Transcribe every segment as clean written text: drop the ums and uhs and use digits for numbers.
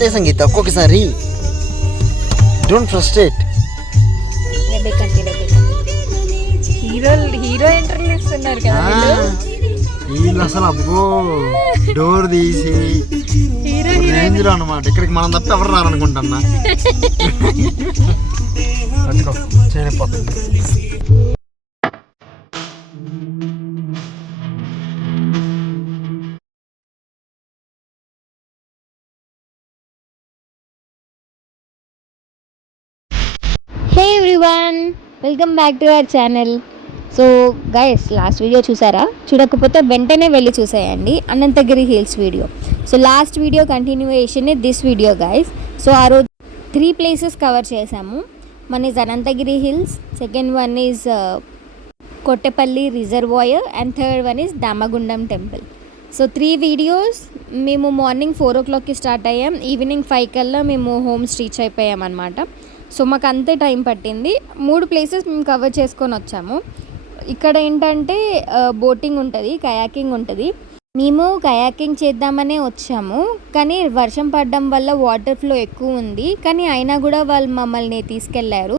అంతే సంగీత, ఒక్కొక్కసారి don't frustrate. Hero ఎంట్రీలు ఇస్తున్నారు కదా వీళ్ళు అసలు అబ్బో డోర్ తీసి రేంజ్ లో అనమాట. ఇక్కడికి మనం తప్ప ఎవరు రారనుకుంటున్నా. చేయలేకపోతుంది. Hey everyone, welcome back to our channel. So guys, last video చూసారా? చూడకపోతే వెంటనే వెళ్ళి చూసేయండి, Ananthagiri hills video. So last video continuation this video guys. So ఆ రోజు 3 ప్లేసెస్ కవర్ చేసాము. One is Ananthagiri hills, second one is Kottepalli reservoir, and third one is Damagundam temple. So 3 videos. మేము morning 4 o'clockకి స్టార్ట్ అయ్యాం, ఈవినింగ్ 5 కల్లా మేము హోమ్స్ రీచ్ అయిపోయాం అనమాట. సో మాకు అంతే టైం పట్టింది. 3 ప్లేసెస్ మేము కవర్ చేసుకొని వచ్చాము. ఇక్కడ ఏంటంటే బోటింగ్ ఉంటుంది, కయాకింగ్ ఉంటుంది. మేము కయాకింగ్ చేద్దామనే వచ్చాము, కానీ వర్షం పడడం వల్ల వాటర్ ఫ్లో ఎక్కువ ఉంది, కానీ అయినా కూడా వాళ్ళు మమ్మల్ని తీసుకెళ్లారు.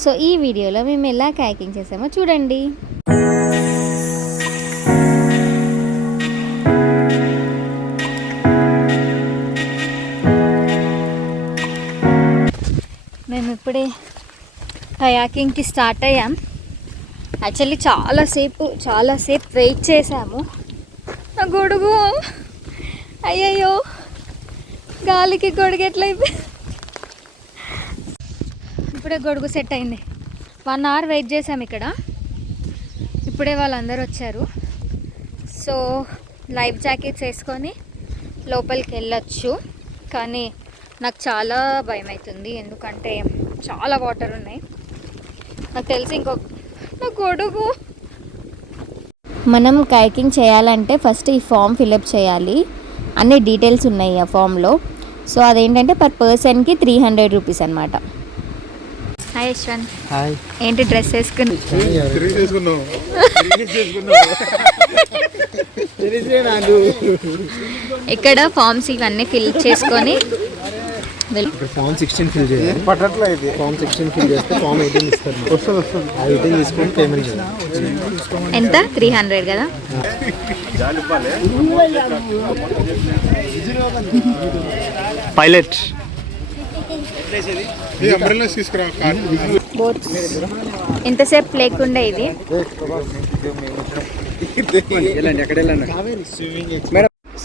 సో ఈ వీడియోలో మేము ఎలా కయాకింగ్ చేసామో చూడండి. మేము ఇప్పుడే కయాకింగ్కి స్టార్ట్ అయ్యాం. యాక్చువల్లీ చాలాసేపు వెయిట్ చేసాము. నా గొడుగు అయ్యయ్యో, గాలికి గొడుగు ఎట్లయిపోయి ఇప్పుడే గొడుగు సెట్ అయింది. 1 hour వెయిట్ చేసాము ఇక్కడ. ఇప్పుడే వాళ్ళందరూ వచ్చారు. సో లైఫ్ జాకెట్స్ వేసుకొని లోపలికి వెళ్ళొచ్చు, కానీ నాకు చాలా భయం అవుతుంది, ఎందుకంటే చాలా వాటర్ ఉన్నాయి. నాకు తెలిసి నా గొడుగు. మనం కైకింగ్ చేయాలంటే ఫస్ట్ ఈ ఫామ్ ఫిలప్ చేయాలి. అన్ని డీటెయిల్స్ ఉన్నాయి ఆ ఫామ్లో. సో అదేంటంటే పర్ పర్సన్కి 300 రూపీస్ అనమాట. హాయ్ యశ్వంత్. హాయ్. ఏంటి డ్రెస్ వేసుకుని? ఇక్కడ ఫామ్స్ ఇవన్నీ ఫిల్ చేసుకొని ఫామ్ 16 ఫిల్ చేయాలి. ఫామ్ 16 ఫిల్ చేస్తే ఫామ్ 18 ఇస్తారు. ఆ 18 తీసుకొని పేమెంట్ చేయాలి. ఎంత? 300 కదా. పైలట్ ఇంతసేపు లేకుండా ఇది.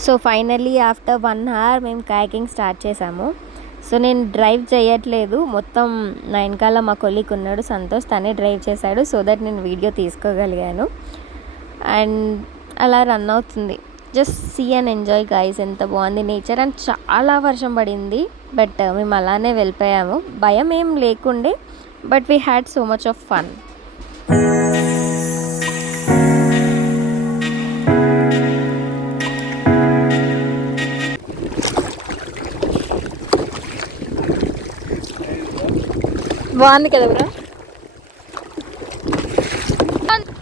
సో ఫైనల్లీ ఆఫ్టర్ 1 hour మేము కయాకింగ్ స్టార్ట్ చేసాము. సో నేను డ్రైవ్ చేయట్లేదు, మొత్తం నా వెనకాల మా కొలీగ్ ఉన్నాడు సంతోష్, తనే డ్రైవ్ చేశాడు. సో దట్ నేను వీడియో తీసుకోగలిగాను. అండ్ అలా రన్ అవుతుంది. Just see and enjoy guys. ఎంత బాగుంది నేచర్. అండ్ చాలా వర్షం పడింది, బట్ మేము అలానే వెళ్ళిపోయాము. భయం ఏం లేకుండే, but we had so much of fun. బాగుంది కదా బ్రో.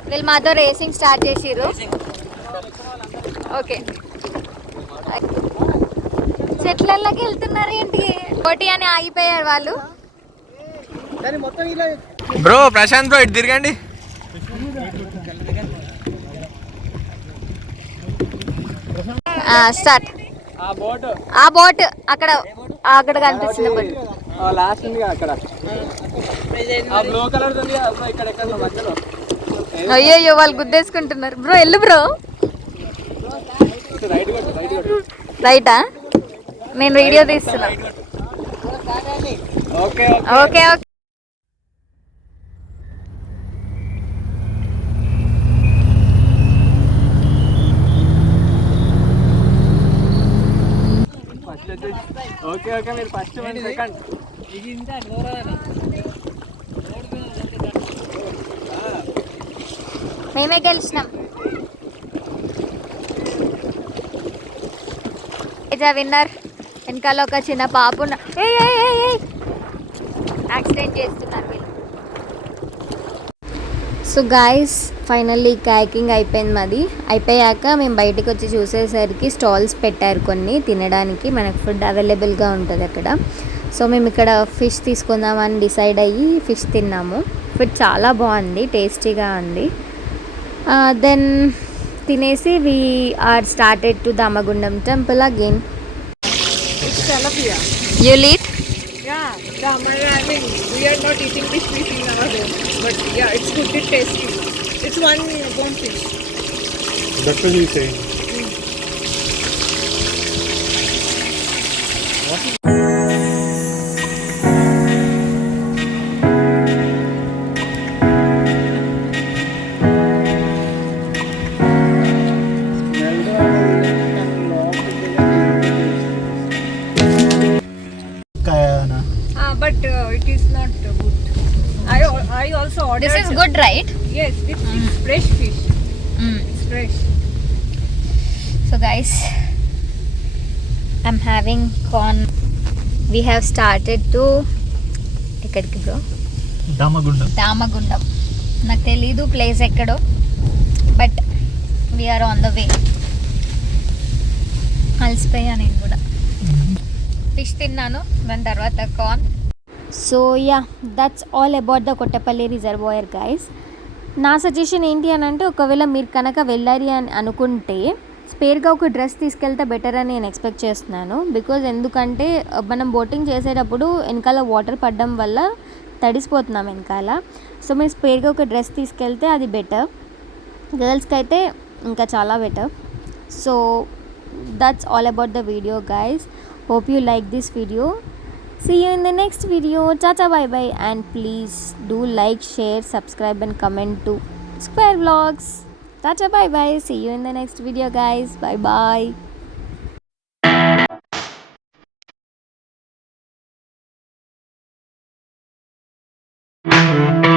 వీళ్ళు మాతో రేసింగ్ స్టార్ట్ చేసిర్రు. ఓకే, చెట్లకి వెళ్తున్నారు ఏంటి? పోటీ అని ఆగిపోయారు వాళ్ళు. బ్రో ప్రశాంత్ బ్రో, ఇటు తిరగండి. స్టార్ట్. ఆ బోట్ అక్కడ అక్కడ కనిపిస్తుంది బోట్. అయ్యో వాళ్ళు గుద్దేసుకుంటున్నారు. బ్రో వెళ్ళు బ్రో. రైటా? నేను వీడియో తీస్తున్నా. Okay okay. ఓకే ఓకే, మీరు ఫస్ట్ 1 సెకండ్. మేమే గెలిచినాం. విన్నర్. వెనకాల ఒక చిన్న పాప యాక్సిడెంట్ చేస్తున్నారు వీళ్ళు. సో గాయస్ ఫైనల్లీ కయాకింగ్ అయిపోయింది మాది. అయిపోయాక మేము బయటకు వచ్చి చూసేసరికి స్టాల్స్ పెట్టారు కొన్ని తినడానికి, మనకు ఫుడ్ అవైలబుల్గా ఉంటుంది అక్కడ. సో మేము ఇక్కడ ఫిష్ తీసుకుందామని డిసైడ్ అయ్యి ఫిష్ తిన్నాము. ఫుడ్ చాలా బాగుంది, టేస్టీగా ఉంది. దెన్ తినేసి we are started to Damagundam temple again. Tilapia. You eat? Yeah, I mean, we are not eating this fish in our home, but yeah, it's good, it's tasty. It's one bone fish. That's what he's saying. But it is not good. I also ordered. This is good, right? Yes, this is fresh fish. It's fresh. So guys, I'm having corn. We have started to ఎక్కడికి bro? Damagundam. నాకు తెలీదు place ఎక్కడో, but we're on the way. అలసిపోయా నేను కూడా. Fish తిన్నాను, దాని తర్వాత corn. So yeah, that's all about the Kottapalli reservoir guys. నా సజెషన్ ఏంటి అని అంటే, ఒకవేళ మీరు కనుక వెళ్ళాలి అని అనుకుంటే స్పేర్గా ఒక డ్రెస్ తీసుకెళ్తే బెటర్ అని నేను ఎక్స్పెక్ట్ చేస్తున్నాను. బికాజ్ ఎందుకంటే మనం బోటింగ్ చేసేటప్పుడు వెనకాల వాటర్ పడడం వల్ల తడిసిపోతున్నాం వెనకాల. సో మీరు స్పేర్గా ఒక డ్రెస్ తీసుకెళ్తే అది బెటర్, గర్ల్స్కి అయితే ఇంకా చాలా better. So that's all about the video guys. Hope you like this video. See you in the next video. Tata bye bye, and please do like, share, subscribe and comment to Square Vlogs. Tata bye bye. See you in the next video guys. Bye bye.